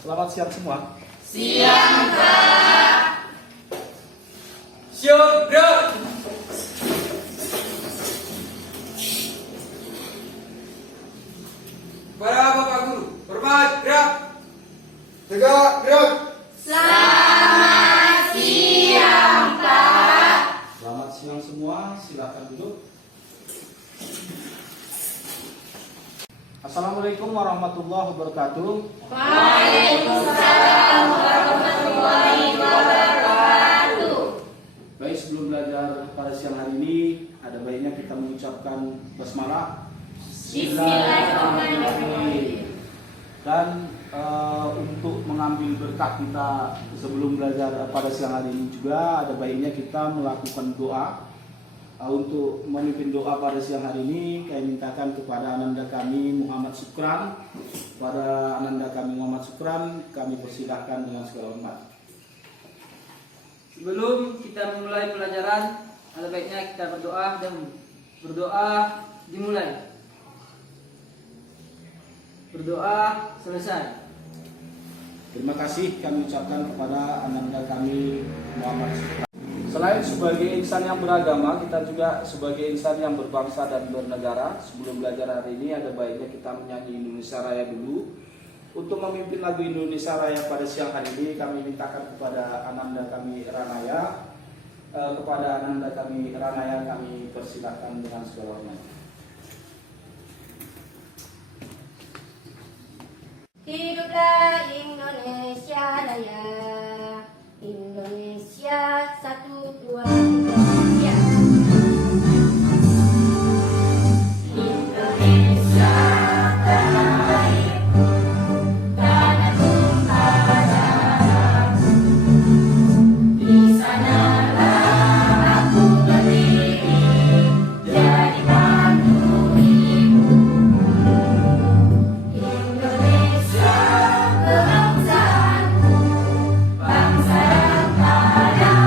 Selamat siang semua. Siang, Kak. Siap, Bro. Para Bapak Guru, hormat, gerak. Tegak, gerak. Selamat siang, Pak. Selamat siang semua. Silakan duduk. Assalamualaikum warahmatullahi wabarakatuh. Waalaikumsalam warahmatullahi wabarakatuh. Baik, sebelum belajar pada siang hari ini, ada baiknya kita mengucapkan basmalah. Bismillahirrahmanirrahim. Dan untuk mengambil berkah kita sebelum belajar pada siang hari ini juga ada baiknya kita melakukan doa. Untuk memimpin doa pada siang hari ini, kami mintakan kepada Ananda kami Muhammad Sukran. Pada Ananda kami Muhammad Sukran, kami persilahkan dengan segala hormat. Sebelum kita memulai pelajaran, ada baiknya kita berdoa dan berdoa dimulai. Berdoa selesai. Terima kasih kami ucapkan kepada Ananda kami Muhammad Sukran. Selain sebagai insan yang beragama, kita juga sebagai insan yang berbangsa dan bernegara. Sebelum belajar hari ini, ada baiknya kita menyanyi Indonesia Raya dulu. Untuk memimpin lagu Indonesia Raya pada siang hari ini, kami mintakan kepada Ananda kami Ranaya. Kepada Ananda kami Ranaya, kami persilahkan dengan segala hormat. Hiduplah Indonesia Raya, Indonesia 1, 2, 3, ya. Indonesia tanah airku, tanah tumpah. Di sanalah aku berdiri, jadi mantu ibu. Indonesia kebangsaanku, bangsa dan tanah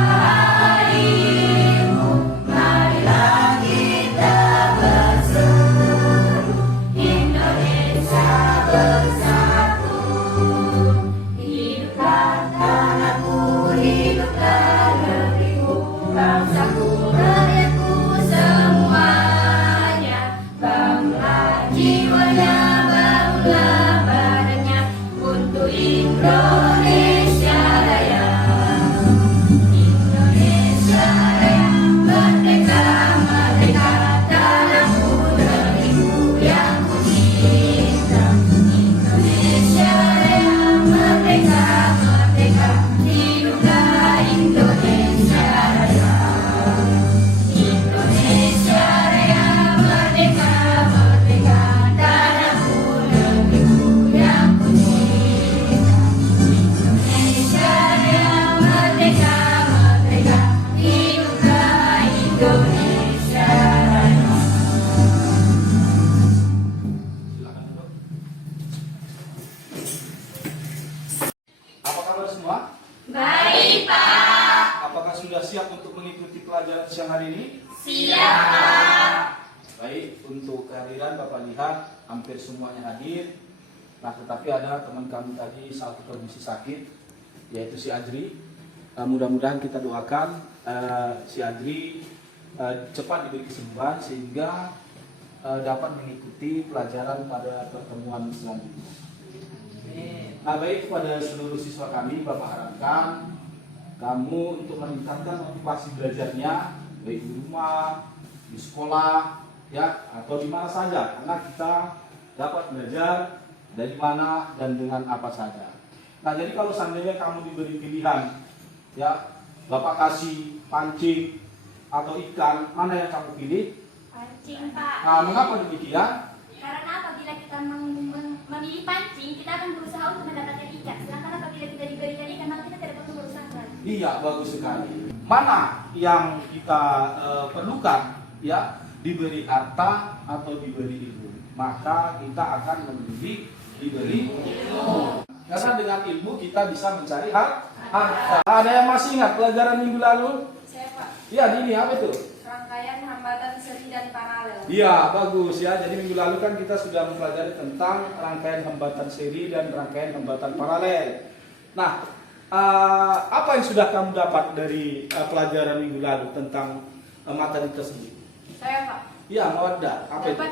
airmu. Marilah kita berseru, Indonesia bersatu. Hiduplah tanahku, hiduplah negeriku, bangsaku, rakyatku semuanya. Bangunlah jiwanya, bangunlah badannya untuk Indonesia Raya. Indonesia Raya, merdeka, merdeka, tanahku, negeriku yang ku cinta. Indonesia Raya, merdeka, merdeka, hiduplah Indonesia Raya. Indonesia Raya, merdeka, merdeka, tanahku, negeriku yang ku cinta. Indonesia Raya, merdeka, merdeka, hiduplah Indonesia Raya. Silakan duduk. Apa kabar semua? Baik, Pak. Apakah sudah siap untuk mengikuti pelajaran siang hari ini? Siap, Pak. Baik, untuk kehadiran Bapak lihat hampir semuanya hadir. Nah, tetapi ada teman kami tadi satu kondisi sakit, yaitu si Adri. Mudah-mudahan kita doakan si Adri cepat diberi kesembuhan sehingga dapat mengikuti pelajaran pada pertemuan selanjutnya. Nah, baik, kepada seluruh siswa kami, Bapak harapkan kamu untuk meningkatkan motivasi belajarnya, baik di rumah, di sekolah, ya, atau di mana saja, karena kita dapat belajar dari mana dan dengan apa saja. Nah, jadi kalau seandainya kamu diberi pilihan, ya, Bapak kasih pancing atau ikan, mana yang kamu pilih? Pancing, Pak. Nah, mengapa demikian? Karena apabila kita memilih pancing, kita akan berusaha untuk mendapatkan ikan. Sedangkan apabila kita diberikan ikan, maka kita tidak perlu berusaha lagi. Iya, bagus sekali. Mana yang kita perlukan, ya, diberi harta atau diberi ilmu? Maka kita akan memilih diberi ilmu. Karena dengan ilmu kita bisa mencari harta. Ada yang masih ingat pelajaran minggu lalu? Saya, Pak. Iya, ini apa itu? Rangka rangkaian hambatan seri dan paralel. Iya, bagus ya. Jadi minggu lalu kan kita sudah mempelajari tentang rangkaian hambatan seri dan rangkaian hambatan paralel. Nah, apa yang sudah kamu dapat dari pelajaran minggu lalu tentang materi tersebut? Saya Pak, Iya, Mawaddah. Apa itu? dapat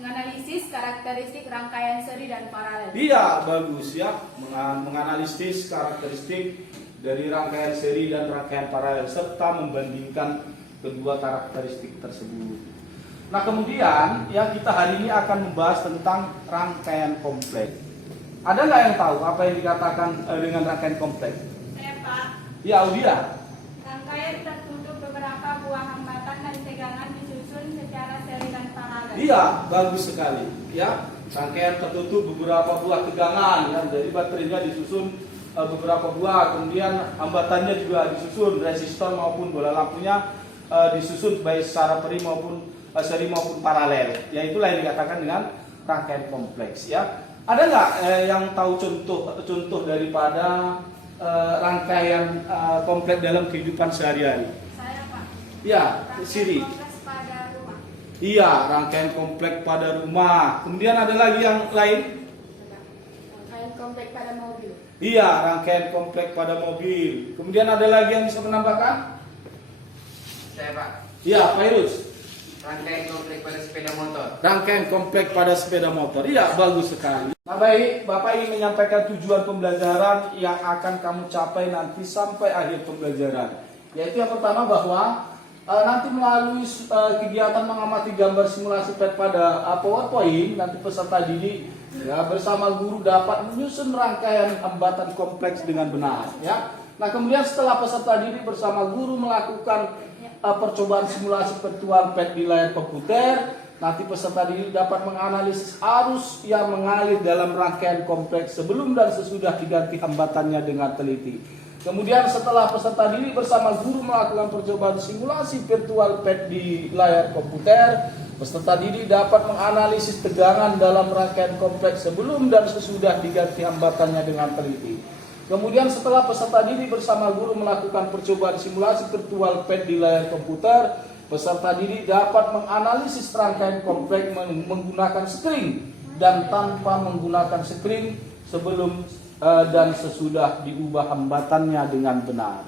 menganalisis karakteristik rangkaian seri dan paralel. Iya, bagus ya. Menganalisis karakteristik dari rangkaian seri dan rangkaian paralel serta membandingkan kedua karakteristik tersebut. Nah, kemudian ya kita hari ini akan membahas tentang rangkaian kompleks. Ada nggak yang tahu apa yang dikatakan dengan rangkaian kompleks? Saya Pak, Ya, Audia. rangkaian tertutup beberapa buah hambatan dan tegangan disusun secara seri dan paralel. Iya, bagus sekali. Ya, rangkaian tertutup beberapa buah tegangan. Ya, jadi baterainya disusun beberapa buah, kemudian hambatannya juga disusun, resistor maupun bola lampunya disusun baik secara seri maupun paralel. Ya, itulah yang dikatakan dengan rangkaian kompleks. Ya, ada nggak yang tahu contoh daripada rangkaian kompleks dalam kehidupan sehari-hari? Saya Pak, Ya, rangkaian Siri. kompleks pada rumah. Iya, rangkaian kompleks pada rumah. Kemudian ada lagi yang lain? Rangkaian kompleks pada mobil. Iya, rangkaian kompleks pada mobil. Kemudian ada lagi yang bisa menambahkan? Saya Pak, Iya, Fairuz. rangkaian kompleks pada sepeda motor. Rangkaian kompleks pada sepeda motor. Iya, bagus sekali. Nah, baik, Bapak ingin menyampaikan tujuan pembelajaran yang akan kamu capai nanti sampai akhir pembelajaran. Yaitu yang pertama bahwa nanti melalui kegiatan mengamati gambar simulasi PET pada PowerPoint, nanti peserta didik ya bersama guru dapat menyusun rangkaian hambatan kompleks dengan benar. Ya. Nah, kemudian setelah peserta didik bersama guru melakukan percobaan simulasi virtual PET di layar komputer, nanti peserta didik dapat menganalisis arus yang mengalir dalam rangkaian kompleks sebelum dan sesudah diganti hambatannya dengan teliti. Kemudian setelah peserta didik bersama guru melakukan percobaan simulasi virtual PET di layar komputer, peserta didik dapat menganalisis tegangan dalam rangkaian kompleks sebelum dan sesudah diganti hambatannya dengan teliti. Kemudian setelah peserta didik bersama guru melakukan percobaan simulasi virtual PET di layar komputer, peserta didik dapat menganalisis rangkaian kompleks menggunakan screen dan tanpa menggunakan screen sebelum dan sesudah diubah hambatannya dengan benar.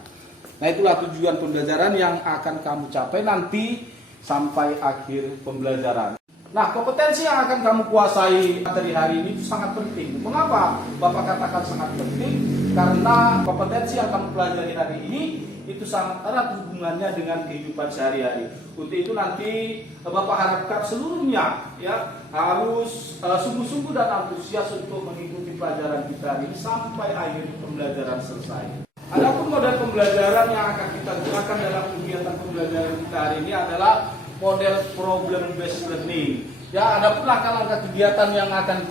Nah, itulah tujuan pembelajaran yang akan kamu capai nanti sampai akhir pembelajaran. Nah, kompetensi yang akan kamu kuasai materi hari ini itu sangat penting. Mengapa Bapak katakan sangat penting? Karena kompetensi yang kamu pelajari hari ini itu sangat erat hubungannya dengan kehidupan sehari-hari. Untuk itu nanti Bapak harapkan seluruhnya ya harus sungguh-sungguh dan antusias untuk mengikuti pelajaran kita hari ini sampai akhir pembelajaran selesai. Adapun model pembelajaran yang akan kita gunakan dalam kegiatan pembelajaran kita hari ini adalah model problem based learning. Ya, adapun langkah-langkah kegiatan yang akan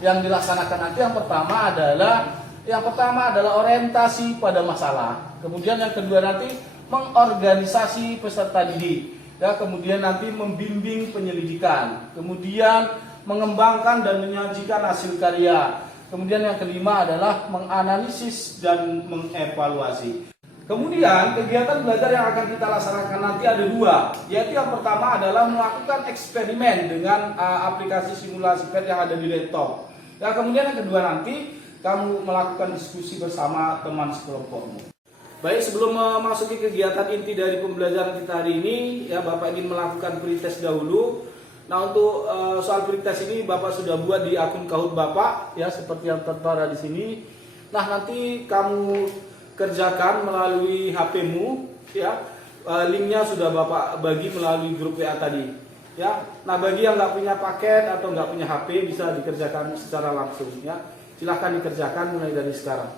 dilaksanakan nanti yang pertama adalah orientasi pada masalah. Kemudian yang kedua nanti mengorganisasi peserta didik. Ya, kemudian nanti membimbing penyelidikan. Kemudian mengembangkan dan menyajikan hasil karya. Kemudian yang kelima adalah menganalisis dan mengevaluasi. Kemudian kegiatan belajar yang akan kita laksanakan nanti ada dua, yaitu yang pertama adalah melakukan eksperimen dengan aplikasi simulasi PET yang ada di laptop. Ya, kemudian yang kedua nanti kamu melakukan diskusi bersama teman sekelompokmu. Baik, sebelum memasuki kegiatan inti dari pembelajaran kita hari ini, ya Bapak ingin melakukan pretest dahulu. Nah, untuk soal pretest ini Bapak sudah buat di akun Kahoot Bapak, ya seperti yang tertera di sini. Nah, nanti kamu kerjakan melalui HP-mu, ya. Linknya sudah Bapak bagi melalui grup WA tadi, ya. Nah, bagi yang nggak punya paket atau nggak punya HP bisa dikerjakan secara langsung, ya. Silahkan dikerjakan mulai dari sekarang.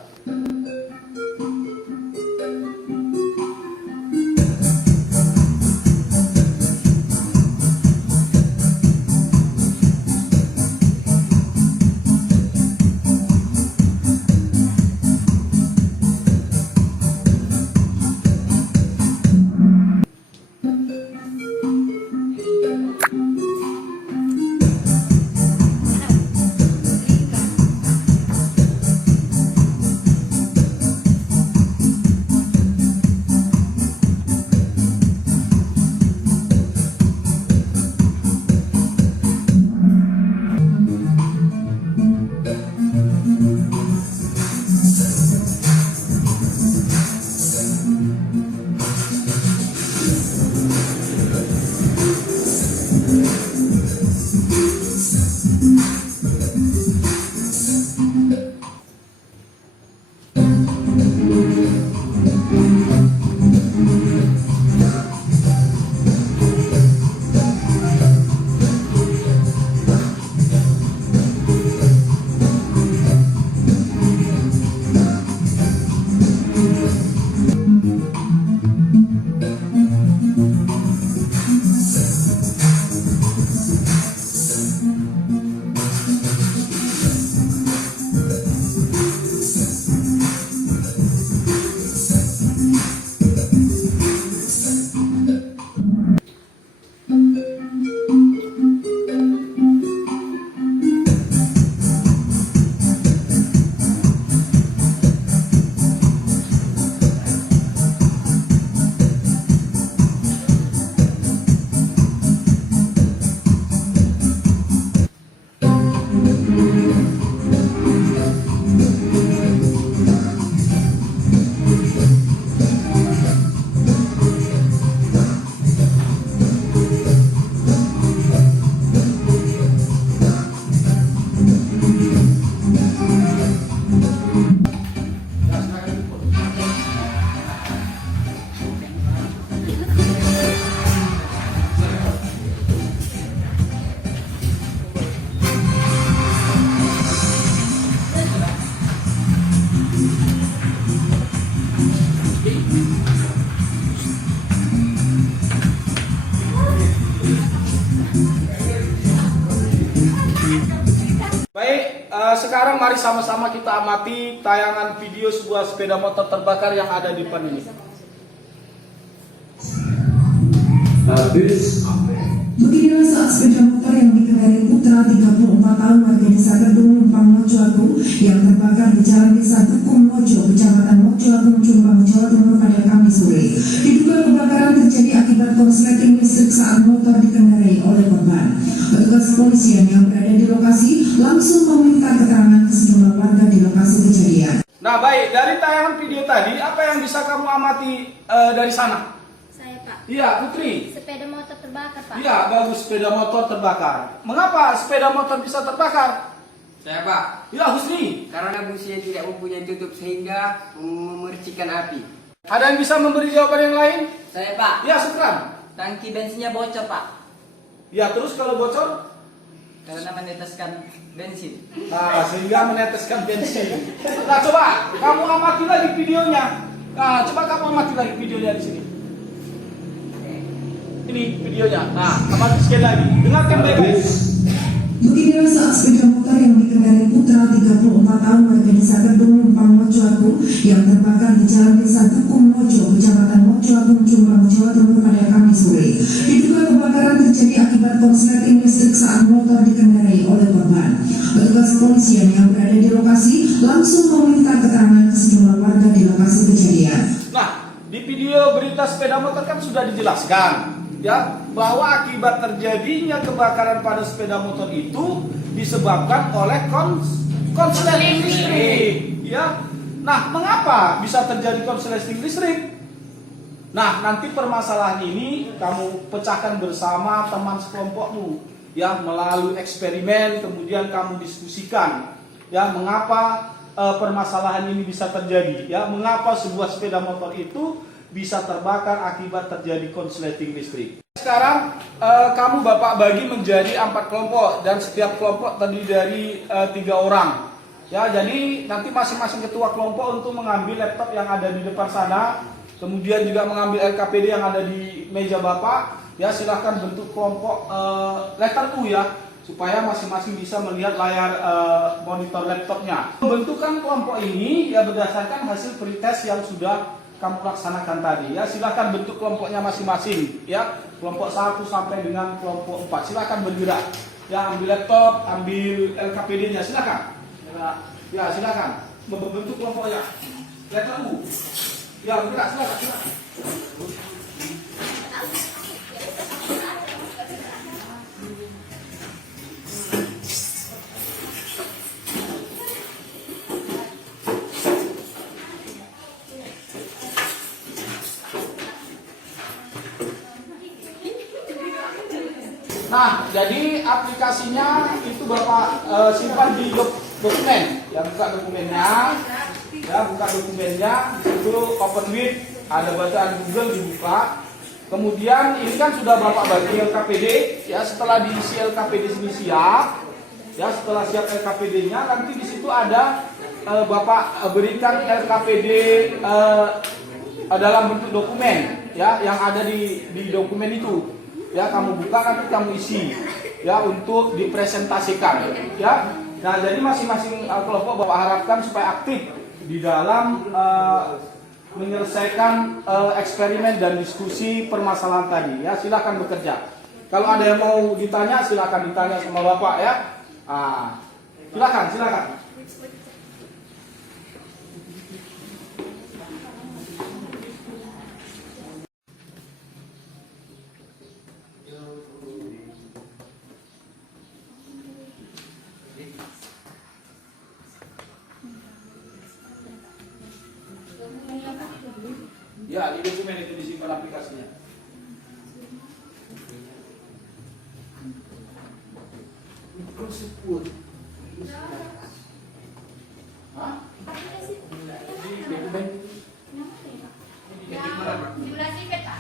Baik, sekarang mari sama-sama kita amati tayangan video sebuah sepeda motor terbakar yang ada di depan ini. Beginilah saat sepeda motor yang dikendarai Putra 34 tahun warga desa Kedung Numpang Mojo Agung yang terbakar di jalan desa Tukung Mojo, kecamatan Mojo Agung, Jombang, Jawa Timur pada Kamis sore. Diduga kebakaran terjadi akibat korsleting listrik saat motor dikendarai oleh korban. Petugas kepolisian yang berada di lokasi langsung meminta keterangan ke sejumlah warga di lokasi kejadian. Nah baik, dari tayangan video tadi, apa yang bisa kamu amati dari sana? Saya, Pak. Iya, Putri. Sepeda motor terbakar, Pak. Iya, bagus, sepeda motor terbakar. Mengapa sepeda motor bisa terbakar? Saya Pak, Iya, Husni. karena businya tidak mempunyai tutup sehingga memercikan api. Ada yang bisa memberi jawaban yang lain? Saya Pak, Iya, Sukran. tangki bensinnya bocor Pak, Ya, terus kalau bocor? karena meneteskan bensin. Nah, sehingga meneteskan bensin. Nah, coba kamu amati lagi videonya. Nah, coba kamu amati lagi videonya di sini. Ini videonya. Nah, amati sekali lagi. Dengarkan baik-baik. Beginilah saat sepeda motor yang dikendarai Putra 34 tahun warga desa Kedung Numpang Mojo Agung yang terbakar di jalan desa Tukung Mojo, kecamatan Mojo Agung, Jombang, Jawa Timur pada Kamis sore. Diduga kebakaran terjadi akibat korsleting listrik saat motor dikendarai oleh korban. Petugas kepolisian yang berada di lokasi langsung meminta keterangan ke sejumlah warga di lokasi kejadian. Nah, di video berita sepeda motor kan sudah dijelaskan ya bahwa akibat terjadinya kebakaran pada sepeda motor itu disebabkan oleh konsleting listrik ya. Nah, mengapa bisa terjadi konsleting listrik? Nah, nanti permasalahan ini kamu pecahkan bersama teman sekelompokmu ya, melalui eksperimen, kemudian kamu diskusikan ya mengapa permasalahan ini bisa terjadi ya, mengapa sebuah sepeda motor itu bisa terbakar akibat terjadi konsleting listrik. Sekarang kamu Bapak bagi menjadi 4 kelompok dan setiap kelompok terdiri dari 3 orang. Ya, jadi nanti masing-masing ketua kelompok untuk mengambil laptop yang ada di depan sana, kemudian juga mengambil LKPD yang ada di meja Bapak. Ya, silahkan bentuk kelompok letter U ya, supaya masing-masing bisa melihat layar monitor laptopnya. Pembentukan kelompok ini ya berdasarkan hasil pretest yang sudah kamu laksanakan tadi ya. Silakan bentuk kelompoknya masing-masing ya. Kelompok 1 sampai dengan kelompok 4. Silakan bergerak. Ya, ambil laptop, ambil LKPD-nya, silakan. Ya, silakan. Membentuk kelompoknya. Letter U. Ya, bergerak, silakan. Nah, jadi aplikasinya itu Bapak simpan di dokumen. Ya, buka dokumennya. Ya, buka dokumennya. Di situ open with, ada bacaan Google dibuka. Kemudian ini kan sudah Bapak bagi LKPD. Ya, setelah diisi LKPD ini siap. Ya, setelah siap LKPD-nya, nanti di situ ada Bapak berikan LKPD dalam bentuk dokumen. Ya, yang ada di dokumen itu. Ya, kamu buka nanti kamu isi ya untuk dipresentasikan ya. Nah, jadi masing-masing kelompok Bapak harapkan supaya aktif di dalam menyelesaikan eksperimen dan diskusi permasalahan tadi ya. Silakan bekerja. Kalau ada yang mau ditanya silakan ditanya sama Bapak ya. Silakan. Ya, di dokumen itu disimpan aplikasinya. Hah? Dokumen. Simulasi peta.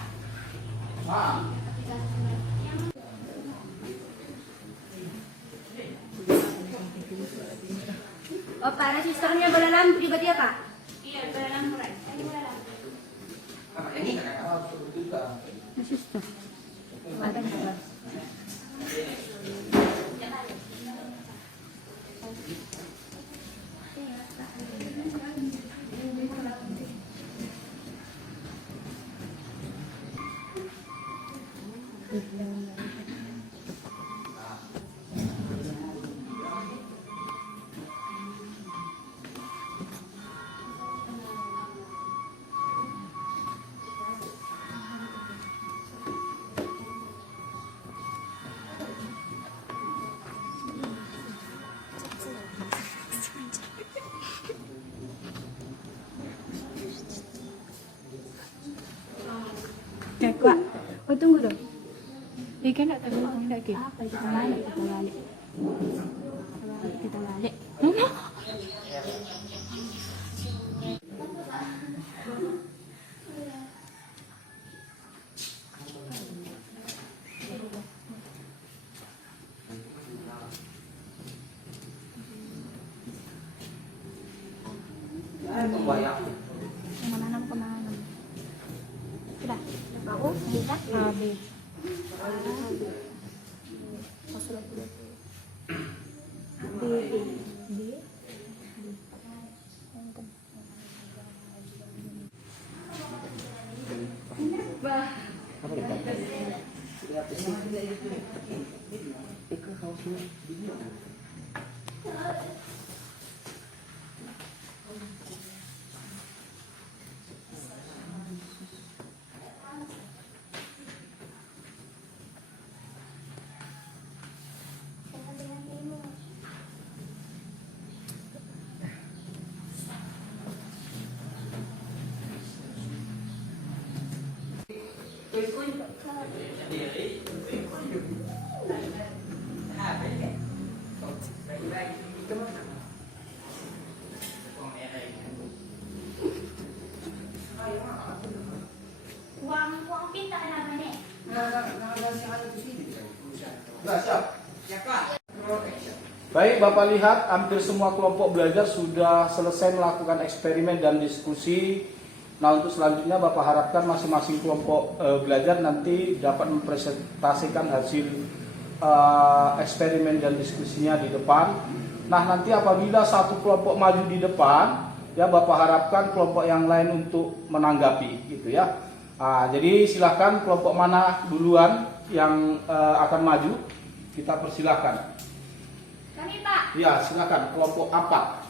Oh, Pak, resisternya belalang berarti apa? Iya, belalang mulai. Ini belalang. Kak, oh tunggu dong. Ikan nak tahu orang dah ke? Kita balik. Kita balik. Menanam. Sudah. Baru, bisa. Habis. Uang pinta kenapa nih? Baik, Bapak lihat hampir semua kelompok belajar sudah selesai melakukan eksperimen dan diskusi. Nah, untuk selanjutnya Bapak harapkan masing-masing kelompok belajar nanti dapat mempresentasikan hasil eksperimen dan diskusinya di depan. Nah, nanti apabila satu kelompok maju di depan, ya Bapak harapkan kelompok yang lain untuk menanggapi, gitu ya. Jadi silakan kelompok mana duluan yang akan maju, kita persilahkan. Kami, Pak. Ya, silakan kelompok apa?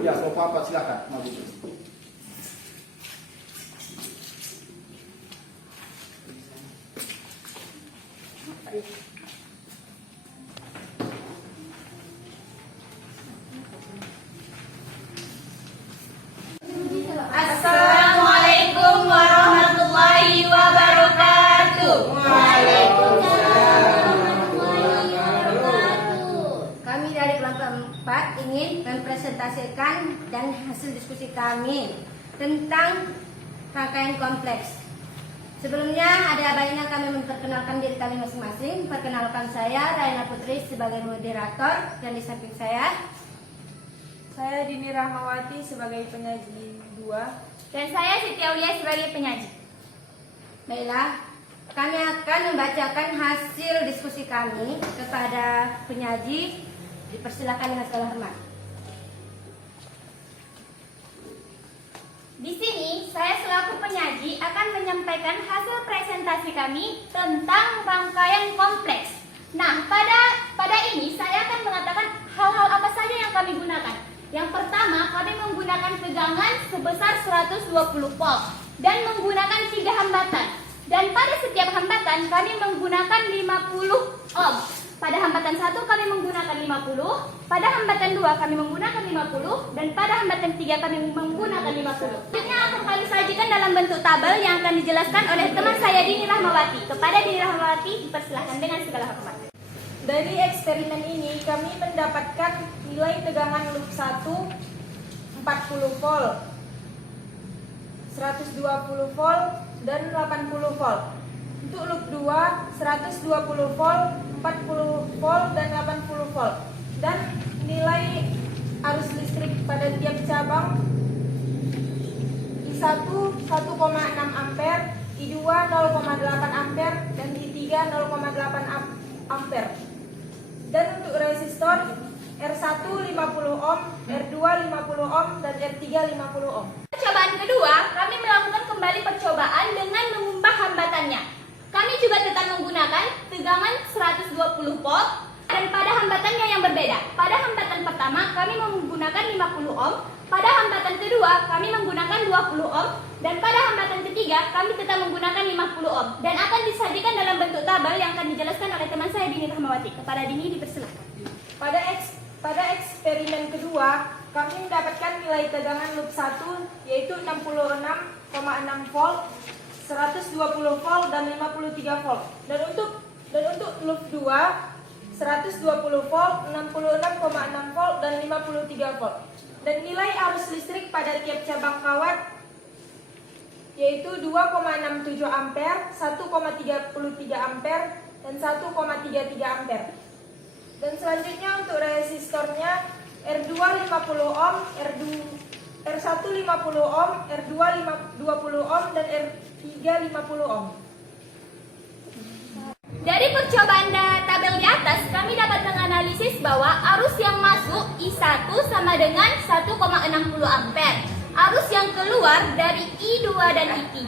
Ya, kelompok apa silakan maju. Assalamualaikum warahmatullahi wabarakatuh. Waalaikumsalam. mempresentasikan dan hasil diskusi kami tentang rangkaian kompleks. Sebelumnya ada baiknya kami memperkenalkan diri kami masing-masing. Perkenalkan saya Raina Putri sebagai moderator dan di samping saya Dini Rahmawati sebagai penyaji 2. Dan saya Siti Aulia sebagai penyaji. Baiklah, kami akan membacakan hasil diskusi kami kepada penyaji. Dipersilakan dengan segala hormat. Di sini, saya selaku penyaji akan menyampaikan hasil presentasi kami tentang rangkaian kompleks. Nah, pada ini saya akan mengatakan hal-hal apa saja yang kami gunakan. Yang pertama, kami menggunakan tegangan sebesar 120 volt dan menggunakan 3 hambatan. Dan pada setiap hambatan kami menggunakan 50 ohm. Pada hambatan 1 kami menggunakan 50, pada hambatan 2 kami menggunakan 50, dan pada hambatan 3 kami menggunakan 50. Selanjutnya akan kami sajikan dalam bentuk tabel yang akan dijelaskan oleh teman saya Dini Rahmawati. Kepada Dini Rahmawati dipersilahkan dengan segala hormat. Dari eksperimen ini kami mendapatkan nilai tegangan loop 1 40 volt, 120 volt, dan 80 volt. Untuk loop 2 120 volt, 40 volt, dan 80 volt. Dan nilai arus listrik pada tiap cabang I1 1,6 ampere, I2 0,8 ampere, dan I3 0,8 ampere. Dan untuk resistor R1 50 ohm, R2 50 ohm, dan R3 50 ohm. Percobaan kedua, kami melakukan kembali percobaan dengan mengubah hambatannya. Kami juga tetap menggunakan tegangan 120 volt dan pada hambatannya yang berbeda. Pada hambatan pertama kami menggunakan 50 ohm, pada hambatan kedua kami menggunakan 20 ohm, dan pada hambatan ketiga kami tetap menggunakan 50 ohm. Dan akan disajikan dalam bentuk tabel yang akan dijelaskan oleh teman saya Dini Rahmawati. Kepada Dini dipersilakan. Pada eksperimen kedua, kami mendapatkan nilai tegangan loop 1 yaitu 66,6 volt, 120 volt, dan 53 volt. Dan untuk loop 2 120 volt, 66,6 volt, dan 53 volt. Dan nilai arus listrik pada tiap cabang kawat yaitu 2,67 ampere, 1,33 ampere, dan 1,33 ampere. Dan selanjutnya untuk resistornya R2 50 ohm, R1 50 ohm, R2 20 ohm, dan R3 50 ohm. Dari percobaan tabel di atas, kami dapat menganalisis bahwa arus yang masuk I1 sama dengan 1,60 ampere. Arus yang keluar dari I2 dan I3,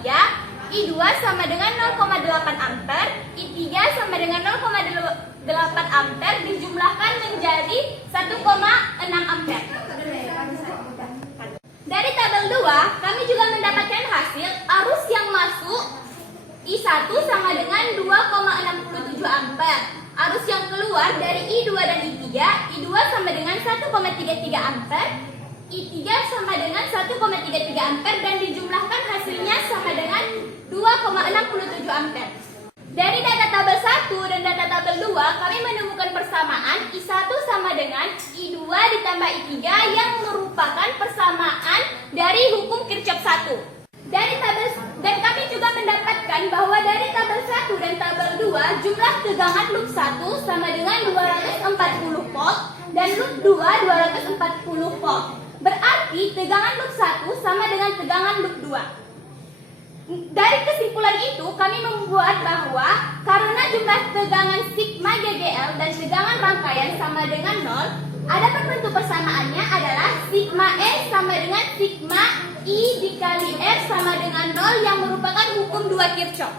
I2 sama dengan 0,8 ampere, I3 sama dengan 0,8 ampere dijumlahkan menjadi 1,6 ampere. Dari tabel 2, kami juga mendapatkan hasil arus yang masuk I1 sama dengan 2,67 ampere. Arus yang keluar dari I2 dan I3, I2 sama dengan 1,33 ampere, I3 sama dengan 1,33 ampere, dan dijumlahkan hasilnya sama dengan 2,67 ampere. Dari data tabel 1 dan data tabel 2, kami menemukan persamaan I1 sama dengan I2 ditambah I3 yang merupakan persamaan dari hukum Kirchhoff 1. Dan kami juga mendapatkan bahwa dari tabel 1 dan tabel 2, jumlah tegangan loop 1 sama dengan 240 volt dan loop 2 240 volt. Berarti tegangan loop 1 sama dengan tegangan loop 2. Dari kesimpulan itu, kami membuat bahwa karena jumlah tegangan sigma GGL dan tegangan rangkaian sama dengan 0, adapun bentuk persamaannya adalah sigma E sama dengan sigma I dikali R sama dengan 0 yang merupakan hukum 2 Kirchhoff.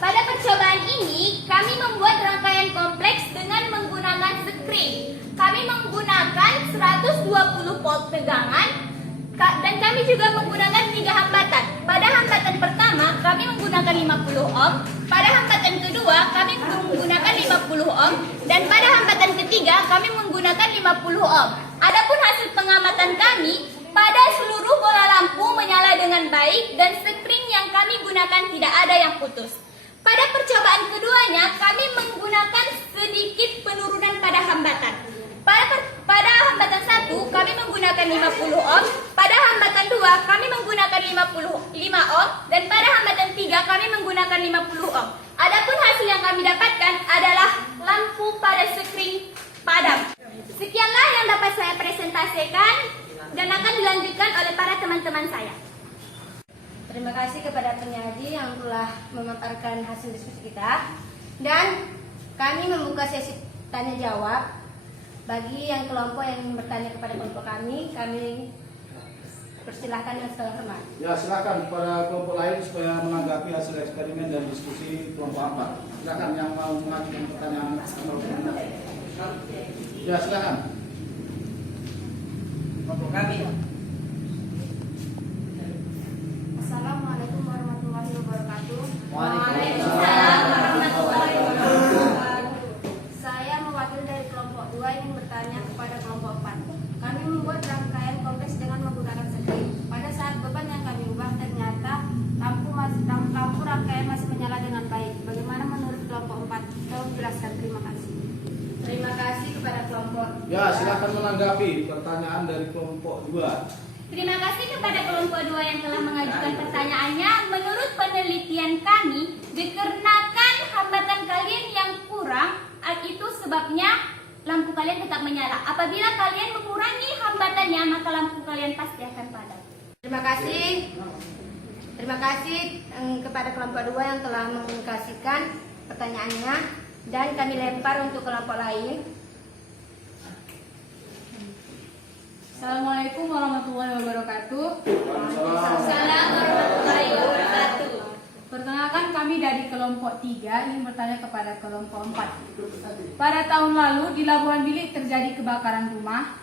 Pada percobaan ini, kami membuat rangkaian kompleks dengan menggunakan screen. Kami menggunakan 120 volt tegangan dan kami juga menggunakan 3 hambatan. Pada hambatan pertama kami menggunakan 50 ohm, pada hambatan kedua kami menggunakan 50 ohm, dan pada hambatan ketiga kami menggunakan 50 ohm. Adapun hasil pengamatan kami, pada seluruh bola lampu menyala dengan baik dan sekring yang kami gunakan tidak ada yang putus. Pada percobaan keduanya kami menggunakan sedikit penurunan pada hambatan. Pada hambatan 1 1 kami menggunakan 50 ohm, pada hambatan 2 kami menggunakan 55 ohm, dan pada hambatan 3 kami menggunakan 50 ohm. Adapun hasil yang kami dapatkan adalah lampu pada skrin padam. Sekianlah yang dapat saya presentasikan dan akan dilanjutkan oleh para teman-teman saya. Terima kasih kepada penyaji yang telah memaparkan hasil diskusi kita. Dan kami membuka sesi tanya jawab. Bagi yang kelompok yang bertanya kepada kelompok kami persilahkan dengan segala hormat. Ya, silakan kepada kelompok lain supaya menanggapi hasil eksperimen dan diskusi kelompok 4. Silakan yang mau mengajukan pertanyaan. Ya, silakan. Kelompok kami. Assalamualaikum warahmatullahi wabarakatuh. Waalaikumsalam warahmatullahi wabarakatuh. Saya mewakili dari kelompok 2 ingin bertanya kepada kelompok 4. Kami membuat rangkaian kompleks dengan menggunakan skrin. Pada saat beban yang kami ubah ternyata lampu rangkaian masih menyala dengan baik. Bagaimana menurut kelompok 4? Tolong jelaskan. Terima kasih. Terima kasih kepada kelompok. Ya, silakan menanggapi pertanyaan dari kelompok 2. Terima kasih kepada kelompok 2 yang telah mengajukan pertanyaannya. Menurut penelitian kami, dikarenakan hambatan kalian yang kurang, itu sebabnya lampu kalian tetap menyala. Apabila kalian mengurangi hambatannya, maka lampu kalian pasti akan padam. Terima kasih. Terima kasih kepada kelompok 2 yang telah mengkomunikasikan pertanyaannya, dan kami lempar untuk kelompok lain. Assalamualaikum warahmatullahi wabarakatuh. Waalaikumsalam warahmatullahi wabarakatuh. Perkenalkan, kami dari kelompok 3 ingin bertanya kepada kelompok 4. Pada tahun lalu di Labuan Bilik terjadi kebakaran rumah.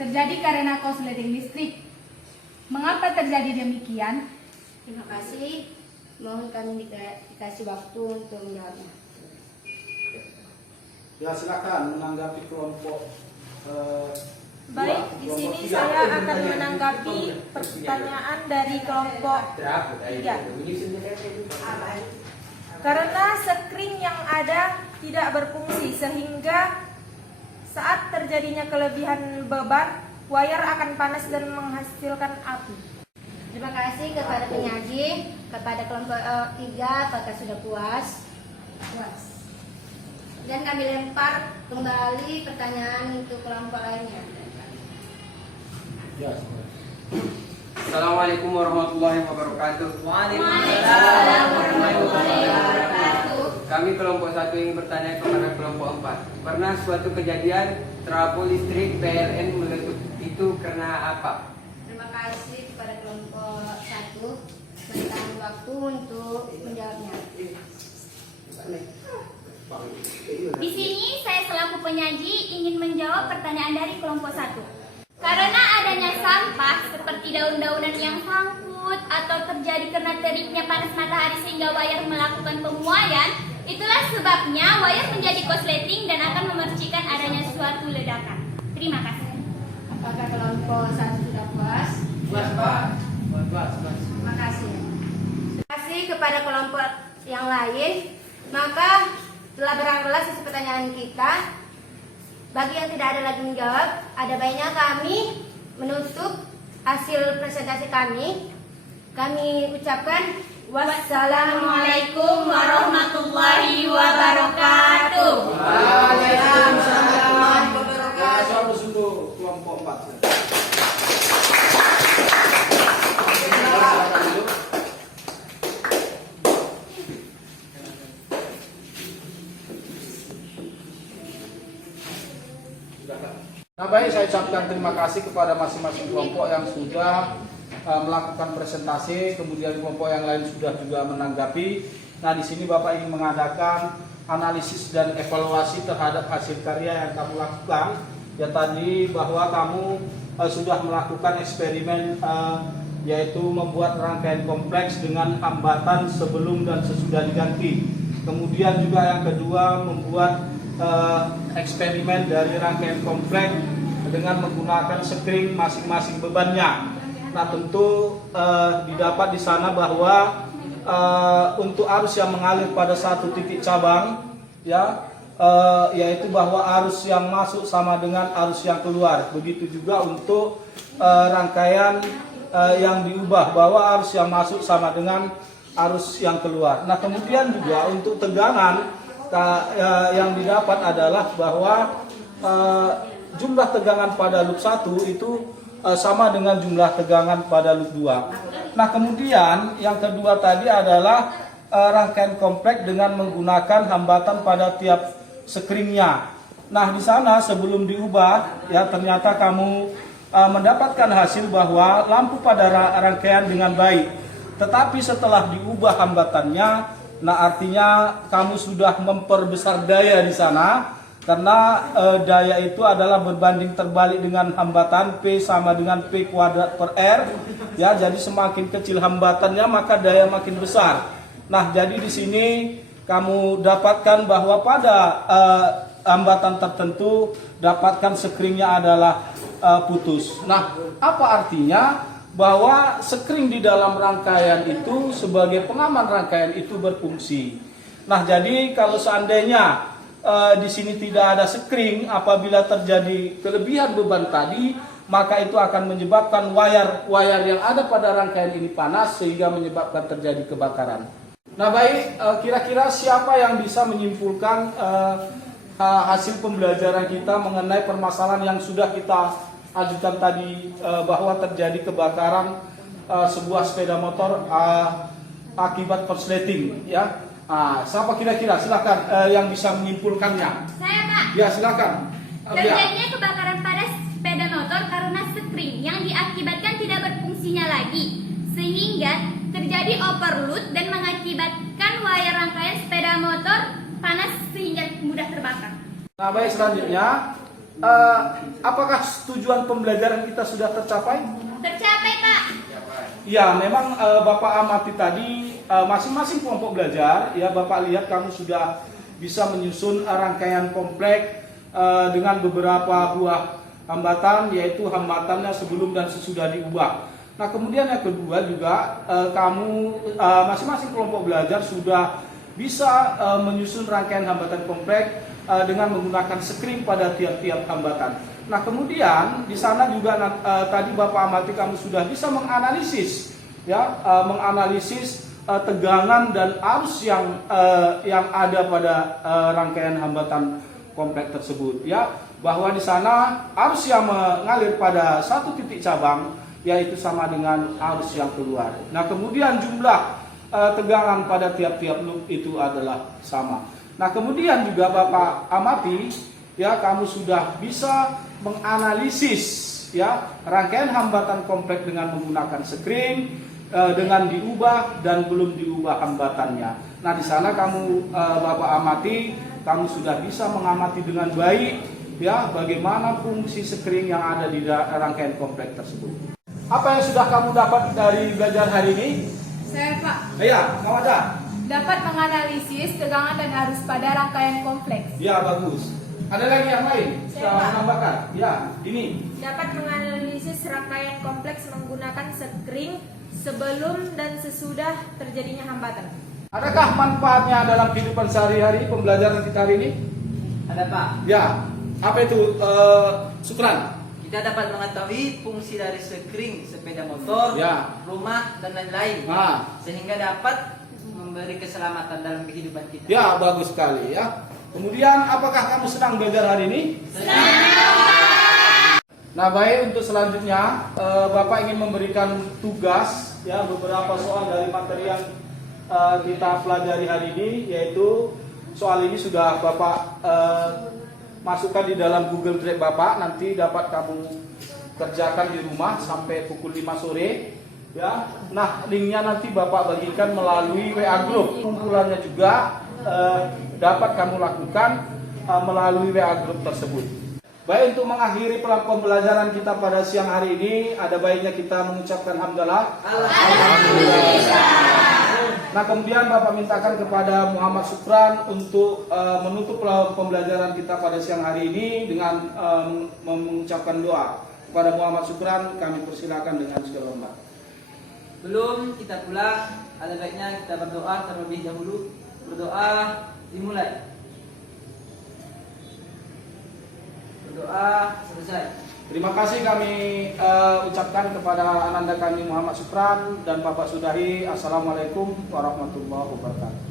Terjadi karena korsleting listrik. Mengapa terjadi demikian? Terima kasih. Mohon kami dikasih waktu untuk menjawabnya. Ya, silakan menanggapi kelompok Baik, di sini saya akan menanggapi pertanyaan dari kelompok 3. Karena skrin yang ada tidak berfungsi sehingga saat terjadinya kelebihan beban, wayar akan panas dan menghasilkan api. Terima kasih kepada penyaji. Kepada kelompok 3, apakah sudah puas? Puas. Dan kami lempar kembali pertanyaan untuk kelompok lainnya. Ya, Assalamualaikum warahmatullahi wabarakatuh. Waalaikumsalam warahmatullahi wabarakatuh. Kami kelompok 1 ingin bertanya kepada kelompok 4. Pernah suatu kejadian trafo listrik PLN meletup, itu karena apa? Terima kasih kepada kelompok 1. Berikan waktu untuk menjawabnya. Di sini saya selaku penyaji ingin menjawab pertanyaan dari kelompok 1. Karena adanya sampah seperti daun-daunan yang sangkut atau terjadi karena teriknya panas matahari sehingga wayar melakukan pemuaian, itulah sebabnya wayar menjadi korsleting dan akan memercikan adanya suatu ledakan. Terima kasih. Apakah kelompok 1 sudah puas? Puas, Pak. Puas. Terima kasih. Terima kasih kepada kelompok yang lain. Maka telah berakhirlah sesi pertanyaan kita. Bagi yang tidak ada lagi menjawab, ada baiknya kami menutup hasil presentasi kami. Kami ucapkan wassalamualaikum warahmatullahi wabarakatuh. Waalaikumsalam warahmatullahi wabarakatuh. Kelompok 4. Nah, baik, saya ucapkan terima kasih kepada masing-masing kelompok yang sudah melakukan presentasi, kemudian kelompok yang lain sudah juga menanggapi. Nah, di sini Bapak ingin mengadakan analisis dan evaluasi terhadap hasil karya yang kamu lakukan. Ya, tadi bahwa kamu sudah melakukan eksperimen yaitu membuat rangkaian kompleks dengan hambatan sebelum dan sesudah diganti. Kemudian juga yang kedua membuat eksperimen dari rangkaian kompleks dengan menggunakan skrin masing-masing bebannya. Nah, tentu didapat di sana bahwa untuk arus yang mengalir pada satu titik cabang, ya, yaitu bahwa arus yang masuk sama dengan arus yang keluar. Begitu juga untuk rangkaian yang diubah, bahwa arus yang masuk sama dengan arus yang keluar. Nah, kemudian juga untuk tegangan yang didapat adalah bahwa jumlah tegangan pada loop 1 itu sama dengan jumlah tegangan pada loop 2. Nah, kemudian yang kedua tadi adalah rangkaian kompleks dengan menggunakan hambatan pada tiap skringnya. Nah, di sana sebelum diubah ya ternyata kamu mendapatkan hasil bahwa lampu pada rangkaian dengan baik. Tetapi setelah diubah hambatannya, nah artinya kamu sudah memperbesar daya di sana, karena daya itu adalah berbanding terbalik dengan hambatan P sama dengan P kuadrat per R. Ya, jadi semakin kecil hambatannya maka daya makin besar. Nah, jadi di sini kamu dapatkan bahwa pada hambatan tertentu dapatkan skringnya adalah putus. Nah, apa artinya? Bahwa skring di dalam rangkaian itu sebagai pengaman rangkaian itu berfungsi. Nah, jadi kalau seandainya di sini tidak ada skring, apabila terjadi kelebihan beban tadi, maka itu akan menyebabkan wayar yang ada pada rangkaian ini panas sehingga menyebabkan terjadi kebakaran. Nah, baik, kira-kira siapa yang bisa menyimpulkan hasil pembelajaran kita mengenai permasalahan yang sudah kita ajukan tadi, bahwa terjadi kebakaran sebuah sepeda motor akibat korsleting, ya. Siapa kira-kira? Silakan yang bisa menyimpulkannya. Saya, Pak. Ya, silakan. Terjadinya kebakaran pada sepeda motor karena skring yang diakibatkan tidak berfungsinya lagi, sehingga terjadi overload dan mengakibatkan wayar rangkaian sepeda motor panas sehingga mudah terbakar. Nah, baik, selanjutnya apakah tujuan pembelajaran kita sudah tercapai? Tercapai, Pak. Ya, memang Bapak amati tadi masing-masing kelompok belajar, ya Bapak lihat kamu sudah bisa menyusun rangkaian kompleks dengan beberapa buah hambatan, yaitu hambatannya sebelum dan sesudah diubah. Nah, kemudian yang kedua juga kamu masing-masing kelompok belajar sudah bisa menyusun rangkaian hambatan kompleks dengan menggunakan skring pada tiap-tiap hambatan. Nah, kemudian di sana juga tadi Bapak amati kamu sudah bisa menganalisis, ya, menganalisis tegangan dan arus yang ada pada rangkaian hambatan kompleks tersebut, ya, bahwa di sana arus yang mengalir pada satu titik cabang yaitu sama dengan arus yang keluar. Nah, kemudian jumlah tegangan pada tiap-tiap loop itu adalah sama. Nah, kemudian juga Bapak amati, ya, kamu sudah bisa menganalisis, ya, rangkaian hambatan kompleks dengan menggunakan skring, dengan diubah dan belum diubah hambatannya. Nah, di sana kamu Bapak amati, kamu sudah bisa mengamati dengan baik, ya, bagaimana fungsi skring yang ada di rangkaian kompleks tersebut. Apa yang sudah kamu dapat dari belajar hari ini? Saya, Pak, Ya, mau ada? dapat menganalisis tegangan dan arus pada rangkaian kompleks. Ya, bagus. Ada lagi yang lain? Sudah menambahkan? Ya, ini. Dapat menganalisis rangkaian kompleks menggunakan skring sebelum dan sesudah terjadinya hambatan. Adakah manfaatnya dalam kehidupan sehari-hari pembelajaran kita hari ini? Ada, Pak. Ya, apa itu, Sukran? Kita dapat mengetahui fungsi dari skring sepeda motor, Ya. rumah, dan lain-lain, Nah, sehingga dapat memberi keselamatan dalam kehidupan kita. ya, bagus sekali, ya. Kemudian, apakah kamu senang belajar hari ini? Nah, baik, untuk selanjutnya Bapak ingin memberikan tugas, ya, beberapa soal dari materi yang kita pelajari hari ini, yaitu soal ini sudah Bapak masukkan di dalam Google Drive Bapak, nanti dapat kamu kerjakan di rumah sampai pukul 5 sore, ya. Nah, linknya nanti Bapak bagikan melalui WA Group. Kumpulannya juga dapat kamu lakukan melalui WA Group tersebut. Baik, untuk mengakhiri pembelajaran kita pada siang hari ini, ada baiknya kita mengucapkan hamdalah. Nah, kemudian Bapak mintakan kepada Muhammad Sukran untuk menutup pembelajaran kita pada siang hari ini dengan mengucapkan doa. Kepada Muhammad Sukran kami persilakan dengan segala hormat. Belum kita pulang, ada baiknya kita berdoa terlebih dahulu. Berdoa dimulai. Berdoa selesai. Terima kasih kami ucapkan kepada ananda kami Muhammad Supran dan Bapak Sudahi. Assalamualaikum warahmatullahi wabarakatuh.